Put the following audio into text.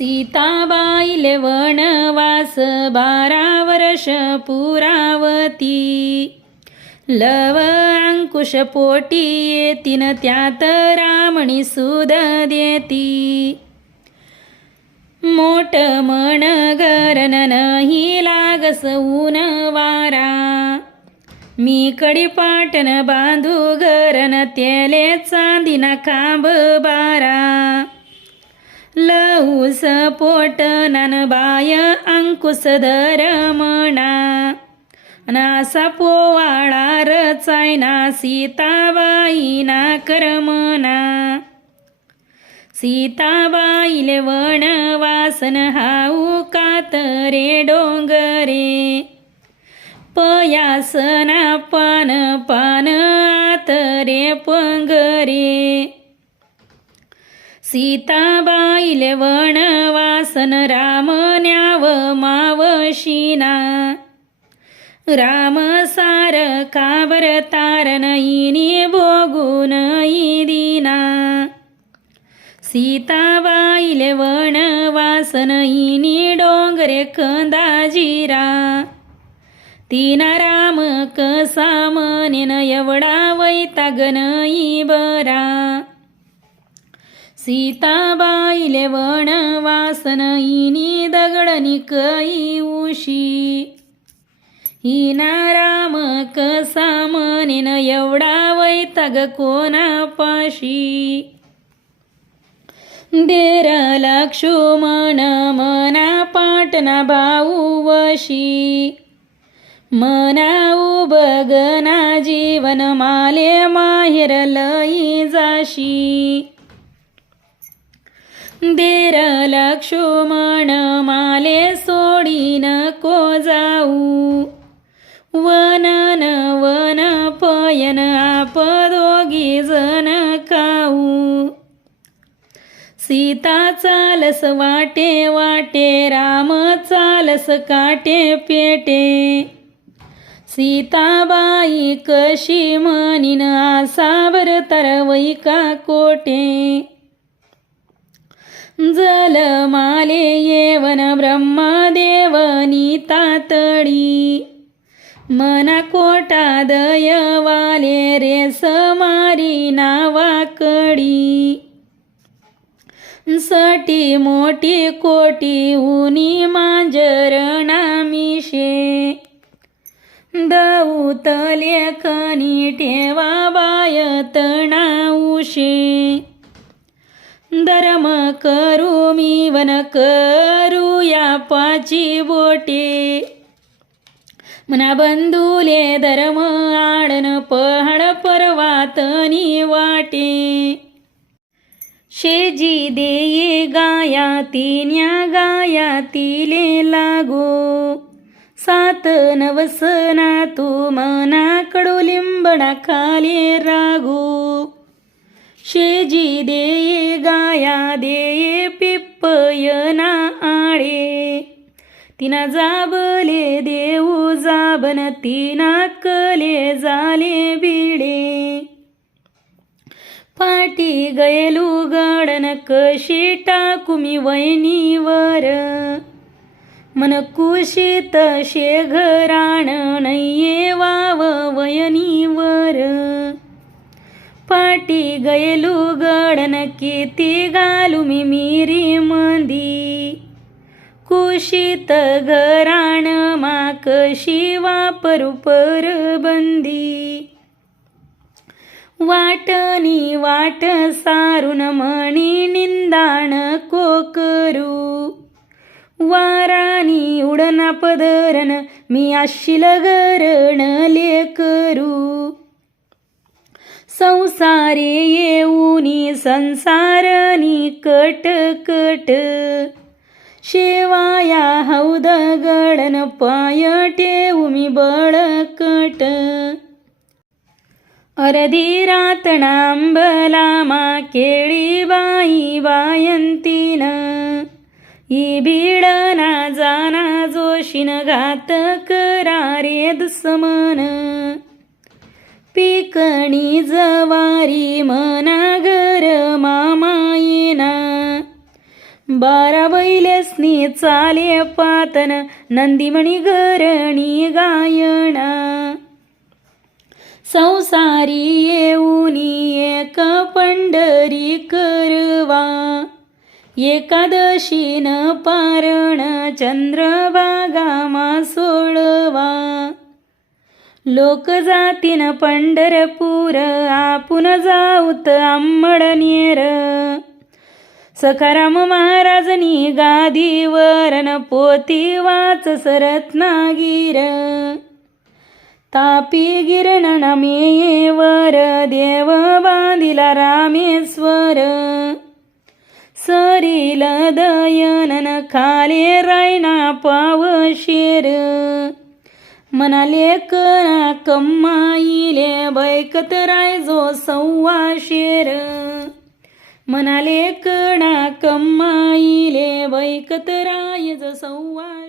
सीताबाईले वनवास बारा वर्ष पुरावती. लव अंकुश पोटी येतीन त्यात रामणी सुद देती. मोठ मन गरन नाही लागस ऊन वारा. मी कडी पाटन बांधू गरन तेले चांदीना खांब बारा. लऊस पोट नन बाय अंकुश धर म्हणा नासा पोवाळा रचायना सीताबाई ना करमना सीताबाईले वन वासन हाऊ कातरे डोंगरे पयासना पान पान आतरे पंगरे सीताबाईले वन वासन राम न्याव मावशिना. राम सार काबर तारन इनी भोगून दिना सीताबाईले वन वासन इनी डोंगरे कंदाजिरा. तिना राम कसा मनेन एवढा वैतागन बरा. सीताबाईले वनवासन इनी दगडनी कई उशी. हिना राम कसा म्हणेन एवढा वैताग कोणापाशी? देर लक्ष्मण मना पाटना भाऊ वशी. मना उबगना जीवन माले माहेर लई जाशी. धीर लक्ष्मण माले सोडीन को जाऊ वनन वन पयन आप दोघी जण खाऊ सीता चालस वाटे वाटे राम चालस काटे पेटे. सीताबाई कशी म्हणीन आसावर तरवई का कोटे. जलमाले येवन ब्रह्मादेवनी तातडी मना कोटा दयवाले रे समारी नावाकडी. सटी मोठी कोटी उनी मांजरणा मिशे दौत लेखनी ठेवा बायत तणा धर्म करू मी वन करू या पाची बोटे. मना बंधुले धर्म आडन पहाड पर्वातनी वाटे. शेजी देये गाया तिन्या गाया तिले लागो. सात नवसना तू मना कडुलिंबडा खाले रागो. शेजी देये गाया देये पिप्पयना आळे तिना जाबले देऊ जाबन तिना कले जाले बिडे. पाटी गयलू गडन कशी टाकू मी वैनीवर मन कुशीत शे घराण नये वाव वयनीवर पाटी गयलू गडन किती घालू मी मिरी मंदी. कुशीत घराण मा कशी वापरू परबंदी वाटनी वाट सारून म्हणी निंदाण को करू वारानी उडना पदरन मी आशिल गरण लेकरू. संसारे येऊनी संसारनी कट कट. शेवाया हौद गडन पाय ठेवू मी बळकट. अर्धी रातणांबला मा केळी बाई वायंतीन. ही बीडना जाना जोशीन घात करारे दुसमन पिकणी जवारी मना घर मामाईना. बारा बैलसनी चाले पातन नंदीमणी घरणी गायणा संसारी येऊनी एक पंढरी करवा. एकादशीन पारण चंद्रभागामा सोळवा. लोक जातीन पंढरपूर आपण जाऊत आंबडनेर सखाराम महाराजनी गादीवरन पोती वाच सरत्नागिर तापी गिरण मेवर देव बांधिला रामेश्वर. सरील दयनन खाले रायना पाव शेर म्हणाले करा कम्माईले बैकत रायजो सव्वा शेर. म्हणाले कडा कम्माईले बैकत राय सव्वा